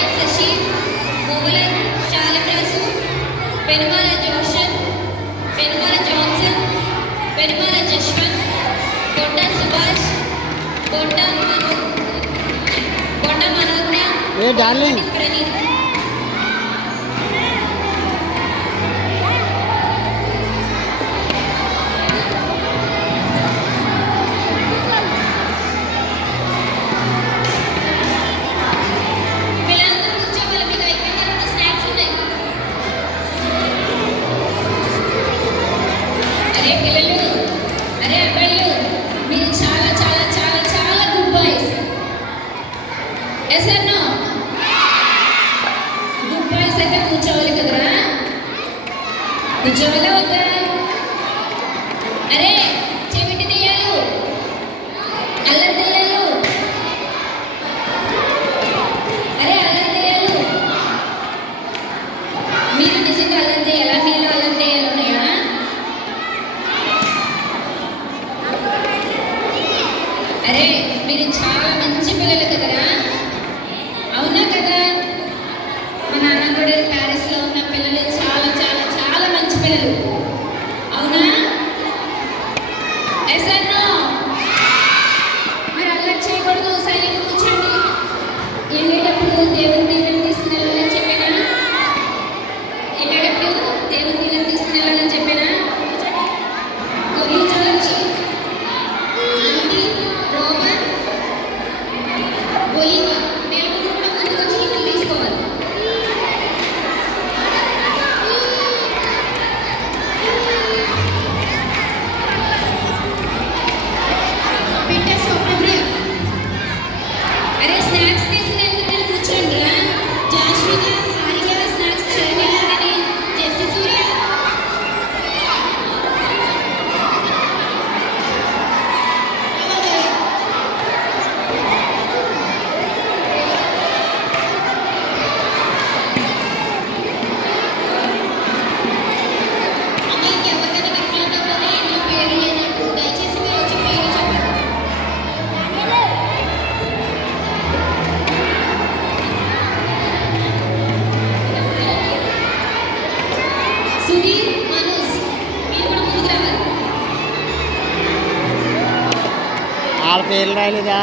Yes Shashi, Mogali శాలరాజు, Penumala జోషన్, Penumala Johnson, Penumala Jaswanth, Bodda Subhash, Bodda మనోజ్ఞ, ప్రణీత్. కూర్చోవాలి కదరా, కూర్చోవాలా వద్దా? అరే చెవిటి దెయ్యాలు, అల్లరి దెయ్యాలు, అరే అల్లరి దెయ్యాలు, మీరు నిజంగా అల్లరి దెయ్యాలా? మీరు అల్లరి దెయ్యాలు ఉన్నాయా? అరే మీరు చాలా మంచి పిల్లలు కదరా, అవునా కదా? మా నాన్న కూడా ప్యారిస్లో ఉన్న పిల్లలు చాలా చాలా చాలా మంచి పిల్లలు, అవునా? ఎస్ఆర్నో? మరి అల్లరి చేయకూడదు, సైలెంట్ కూర్చోండి. వెళ్ళేటప్పుడు దేవుని దీవెన తీసుకుని వెళ్ళాలని చెప్పానా? వెళ్ళేటప్పుడు దేవుని దీవెన తీసుకుని వెళ్ళాలని చెప్పానా? జార్జ్, ఆంటీ, రోమన్, ఒలివా వీళ్ళందరూ కూడా ముందుకు వచ్చి గిఫ్ట్లు తీసుకోవాలి. అరే స్నాక్స్ తీసుకుని వెళ్తున్నారు, కూర్చోండి రా. జాష్విక, హారిక స్నాక్స్ చేయగలరని, జెస్సి సూర్య. అమ్మాయికి ఎవరికైనా గిఫ్ట్లు ఇవ్వకపోతే ఇంట్లో పేరు లేనట్టు, దయచేసి మీరు వచ్చి పేరు చెప్పండి. సుధీర్, మనోజ్ మీరు కూడా ముందుకు రావాలి. వాళ్ళ పేర్లు రాయలేదా?